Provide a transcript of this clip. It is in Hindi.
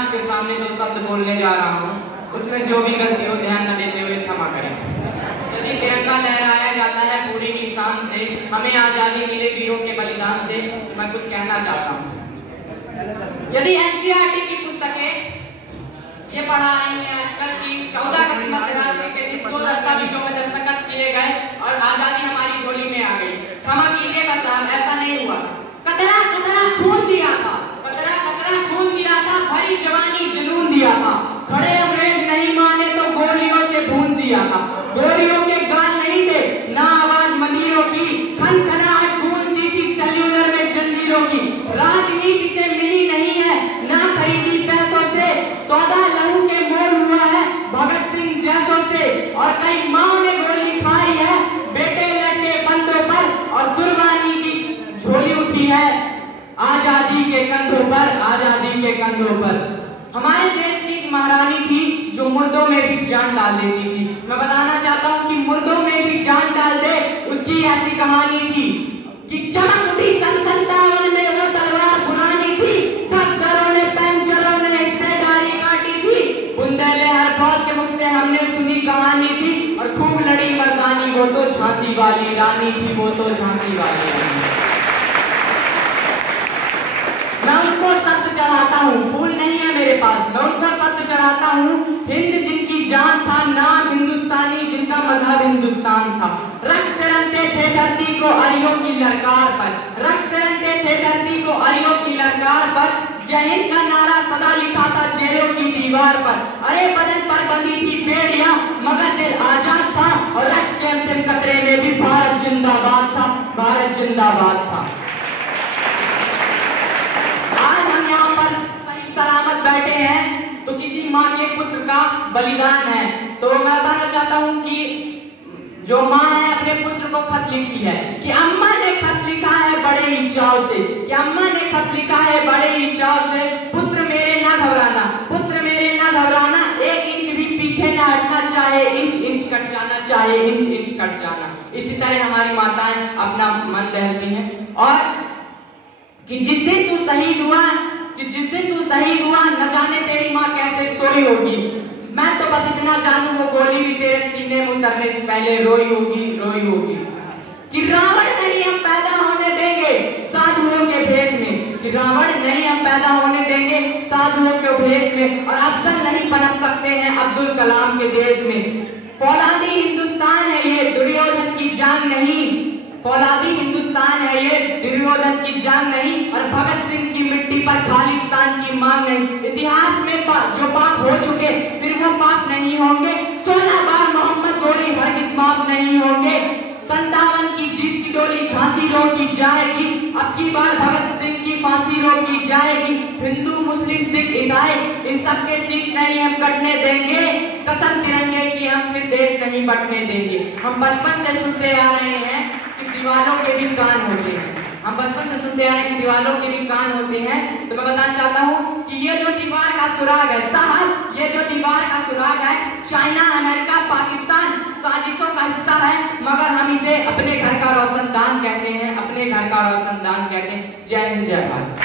आपके सामने जो शब्द बोलने जा रहा हूँ उसमें जो भी गलती हो ध्यान न देते हुए क्षमा करें। यदि तिरंगा लहराया जाता है पूरी की शान से, हमें आजादी मिले वीरों के बलिदान से, तो मैं कुछ कहना चाहता हूँ। यदि एनसीईआरटी की पुस्तकें ये पढ़ा रही है आजकल की 14 अगस्त मध्यरात्रि के दिन 2 दस्तावेजों में दस्तखत किए गए और आजादी हमारी झोली में आ गई। क्षमा कीजिएगा साहब, ऐसा नहीं हुआ। कतरा कतरा खून दिया था, कतरा कतरा खून दिया था, भरी जवानी जुनून दिया था। खड़े अंग्रेज नहीं माने तो गोलियों से भून दिया था। गोलियों के गाल नहीं थे ना आवाज मंदिरों की, खनखनाहट गूंजती थी सेल्यूलर में जंजीरों की। राजनीति से मिली नहीं है ना खरीदी पैसों से, सौदा लहू के मोल हुआ है भगत सिंह जैसों से। और कई माँ ने गोली खाई है बेटे लड़के बंदों पर, और कुर्बानी की झोली उठी है आजादी के कंधों पर, आजादी के कंधों पर। हमारे देश की एक महारानी थी जो मुर्दों में भी जान डाल देती थी। मैं बताना चाहता हूँ कि मुर्दों में भी जान डाल दे, उसकी ऐसी कहानी थी कि चमक उठी सन 57 में वो तलवार पुरानी थी। ठगदरों ने पैंचरों ने हिस्सेदारी काटी थी। बुंदेले हर बहुत के मुख से हमने सुनी कहानी थी, और खूब लड़ी मर्दानी वो तो झांसी वाली रानी थी, वो तो झांसी वाली रानी। मैं उनको सत्य चढ़ाता हूँ, फूल नहीं है मेरे पास, मैं उनको सत्य चढ़ाता हूँ। हिंद जिनकी जान था, नाम हिंदुस्तानी जिनका मजहब हिंदुस्तान था। रक्त से रंगते थे धरती को अरियों की ललकार पर, रक्त से रंगते थे धरती को अरियों की ललकार पर। जय हिंद का नारा सदा लिखा था जेलों की दीवार पर। अरे बदन पर बंधी थी बेड़ियां मगर दिल आजाद था, और रक्त के अंतिम कतरे में भी भारत जिंदाबाद था, भारत जिंदाबाद था। आज हम यहाँ पर सही सलामत बैठे हैं तो किसी माँ के पुत्र का बलिदान है। तो मैं बताना चाहता हूँ कि जो माँ है अपने पुत्र को खत लिखती है कि अम्मा ने खत लिखा है बड़े ही चाव से, कि अम्मा ने खत लिखा है बड़े ही चाव से। पुत्र मेरे ना घबराना, पुत्र मेरे ना घबराना, 1 इंच भी पीछे ना हटना, चाहे इंच इंच कट जाना, चाहे इंच इंच कट जाना। इसी तरह हमारी माताएं अपना मन दहलती हैं। और कि जिस दिन तू शहीद हुआ, कि जिस दिन तू शहीद हुआ, न जाने तेरी माँ कैसे सोई होगी। मैं तो बस इतना जानूं वो गोली भी तेरे सीने में उतरने से पहले रोई होगी, रोई होगी। कि रावण नहीं हम पैदा होने देंगे साधुओं के भेष में, कि रावण नहीं हम पैदा होने देंगे साधुओं के भेष में। और अफजल नहीं पनप सकते हैं अब्दुल कलाम के देश में। फौलादी हिंदुस्तान है ये, दुर्योधन की जान नहीं। फौलादी हिंदुस्तान है ये, दुर्योधन की जान नहीं। और भगत सिंह की मिट्टी पर खालिस्तान की मांग नहीं। इतिहास में जो पाप हो चुके फिर वो पाप नहीं होंगे। 16 बार मोहम्मद गोली हरगिज़ माफ नहीं होंगे। 57 की जीत की डोली झांसी रोकी जाएगी, अब की बार भगत सिंह की फांसी रोकी जाएगी। हिंदू मुस्लिम सिख ईसाई इन सब के शीश नहीं हम कटने देंगे। कसम तिरंगे की हम फिर देश नहीं बटने देंगे। हम बचपन से सुनते आ रहे हैं कि दीवारों के भी कान होते हैं, हम बचपन से सुनते आ रहे हैं कि दीवारों के भी कान होते हैं। तो मैं बताना चाहता हूँ कि ये जो दीवार का सुराग है साहब, ये जो दीवार का सुराग है, चाइना अमेरिका पाकिस्तान साजिशों का हिस्सा है, मगर हम इसे अपने घर का रोशनदान कहते हैं, अपने घर का रोशनदान कहते हैं। जय हिंद जय भारत।